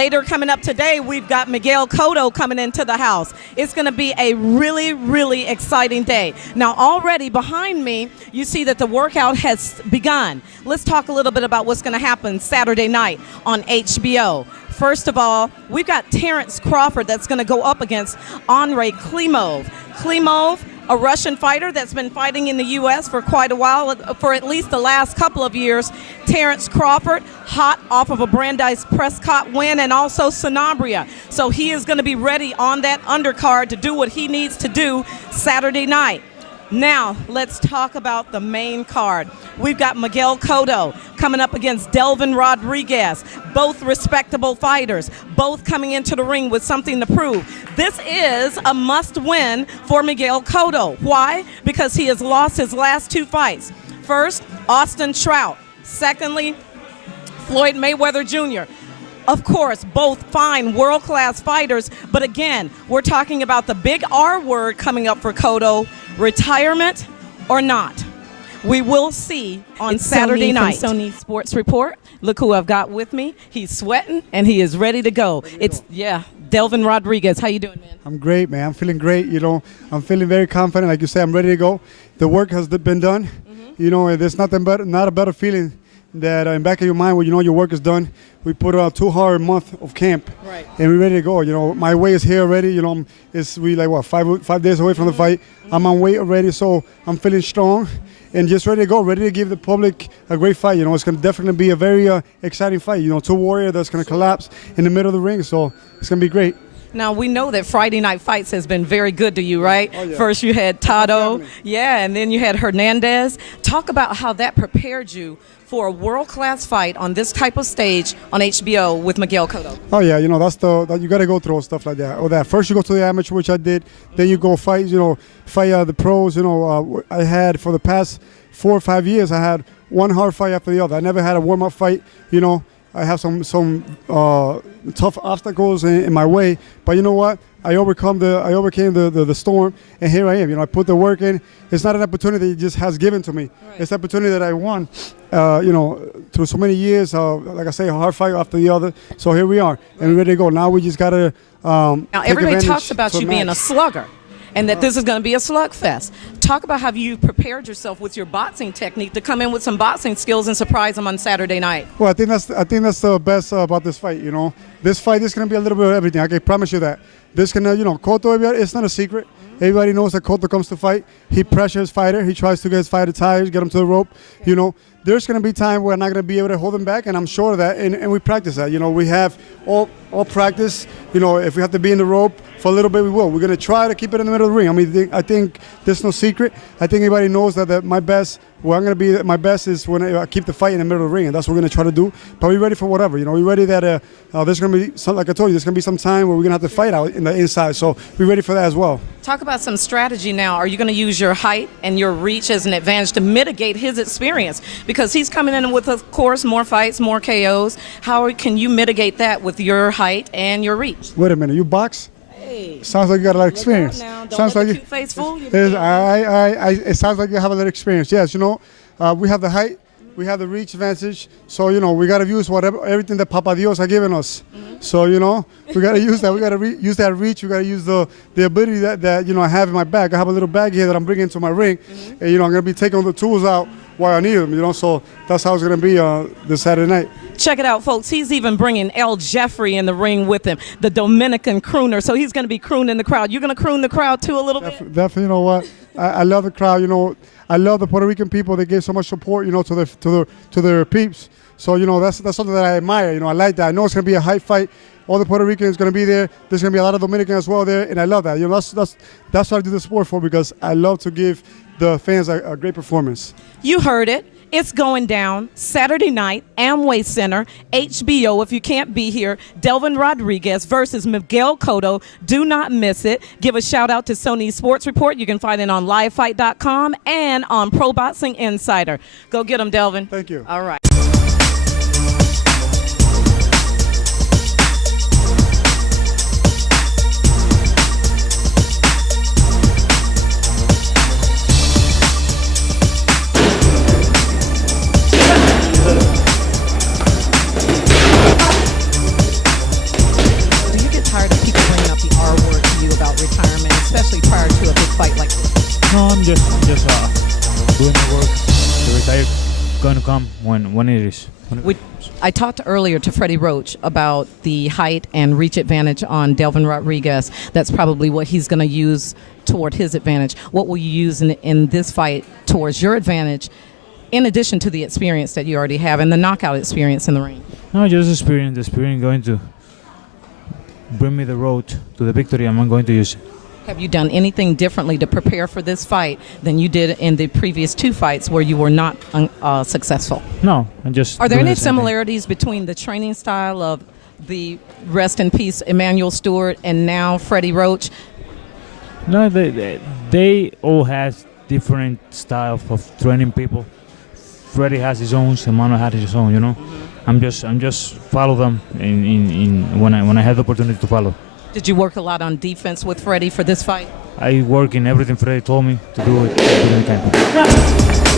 Later coming up today, we've got Miguel Cotto coming into the house. It's going to be a really, really exciting day. Now, already behind me, you see that the workout has begun. Let's talk a little bit about what's going to happen Saturday night on HBO. First of all, we've got Terrence Crawford that's going to go up against Andrei Klimov. Klimov, a Russian fighter that's been fighting in the U.S. for quite a while, for at least the last couple of years. Terrence Crawford, hot off of a Brandeis Prescott win, and also Sanabria. So he is going to be ready on that undercard to do what he needs to do Saturday night. Now, let's talk about the main card. We've got Miguel Cotto coming up against Cotto-Rodriguez, both respectable fighters, both coming into the ring with something to prove. This is a must-win for Miguel Cotto. Why? Because he has lost his last two fights. First, Austin Trout. Secondly, Floyd Mayweather Jr. Of course, both fine world-class fighters, but again, we're talking about the big R word coming up for Cotto, retirement or not. We will see on Saturday night. From Sonee Sports Report. Look who I've got with me. He's sweating and he is ready to go. Cotto-Rodriguez. How you doing, man? I'm great, man. I'm feeling great. I'm feeling very confident. Like you said, I'm ready to go. The work has been done. There's not a better feeling that in the back of your mind when your work is done. We put out 2 hard months of camp, right, and we're ready to go. My weight is here already. We like what 5 days away from the fight. I'm on weight already, so I'm feeling strong and just ready to go, ready to give the public a great fight. It's going to definitely be a very exciting fight. 2 warriors that's going to collapse in the middle of the ring, so it's going to be great. Now, we know that Friday Night Fights has been very good to you, right? Oh, yeah. First you had Tado, and then you had Hernandez. Talk about how that prepared you for a world-class fight on this type of stage on HBO with Miguel Cotto. Oh yeah, you got to go through stuff like that. First you go to the amateur, which I did. Then you go fight, fight the pros. I had for the past 4 or 5 years, I had one hard fight after the other. I never had a warm-up fight. I have some tough obstacles in my way, but you know what? I overcame the storm, and here I am. I put the work in. It's not an opportunity it just has given to me. Right. It's an opportunity that I won, through so many years. Like I say, a hard fight after the other. So here we are, and we're ready to go. Now we just gotta. Now everybody talks about you being a slugger, and that this is going to be a slugfest. Talk about how you prepared yourself with your boxing technique to come in with some boxing skills and surprise them on Saturday night. Well, I think that's the best about this fight. This fight is going to be a little bit of everything. I can promise you that. This can, Cotto, it's not a secret. Everybody knows that Cotto comes to fight. He pressures fighter. He tries to get his fighter tired, get him to the rope. There's going to be time where I'm not going to be able to hold him back, and I'm sure of that, and we practice that. We have all practice. If we have to be in the rope for a little bit, we will. We're going to try to keep it in the middle of the ring. I think there's no secret. I think everybody knows that my best, where I'm going to be my best is when I keep the fight in the middle of the ring, and that's what we're going to try to do. But we're ready for whatever. We're ready that there's going to be, some, like I told you, there's going to be some time where we're going to have to fight out in the inside. So we're ready for that as well. Talk about some strategy now. Are you going to use your height and your reach as an advantage to mitigate his experience? Because he's coming in with, of course, more fights, more KOs. How can you mitigate that with your height and your reach? Wait a minute. You box? Hey. Sounds like you got a lot of experience. Sounds like the cute face fool you. It sounds like you have a little experience. Yes, we have the height. We have the reach advantage, so we got to use everything that Papa Dios has given us. So we got to use that. We got to use that reach. We got to use the ability that I have in my bag. I have a little bag here that I'm bringing to my ring, and I'm gonna be taking the tools out while I need them. So that's how it's gonna be this Saturday night. Check it out, folks. He's even bringing El Jeffrey in the ring with him, the Dominican crooner. So he's gonna be crooning the crowd. You're gonna croon the crowd too a little bit. Definitely. You know what? I love the crowd. I love the Puerto Rican people. They give so much support, to their peeps. So, that's something that I admire. I like that. I know it's going to be a high fight. All the Puerto Ricans going to be there. There's going to be a lot of Dominicans as well there, and I love that. That's what I do the sport for, because I love to give the fans a great performance. You heard it. It's going down Saturday night, Amway Center, HBO. If you can't be here, Cotto-Rodriguez versus Miguel Cotto. Do not miss it. Give a shout out to Sonee Sports Report. You can find it on livefight.com and on Pro Boxing Insider. Go get them, Delvin. Thank you. All right. fight like this? No, I'm just doing the work. The retire going to come when it is. I talked earlier to Freddie Roach about the height and reach advantage on Delvin Rodriguez. That's probably what he's going to use toward his advantage. What will you use in this fight towards your advantage, in addition to the experience that you already have and the knockout experience in the ring? No, just experience. The experience going to bring me the road to the victory. I'm going to use it. Have you done anything differently to prepare for this fight than you did in the previous 2 fights where you were not successful? No, I'm just. Are there doing any the same thing. similarities between the training style of the rest in peace Emmanuel Stewart and now Freddie Roach? No, they all has different style of training people. Freddie has his own, Emmanuel has his own. You know, I'm just follow them in when I have the opportunity to follow. Did you work a lot on defense with Freddie for this fight? I work in everything Freddie told me to do it during the camp.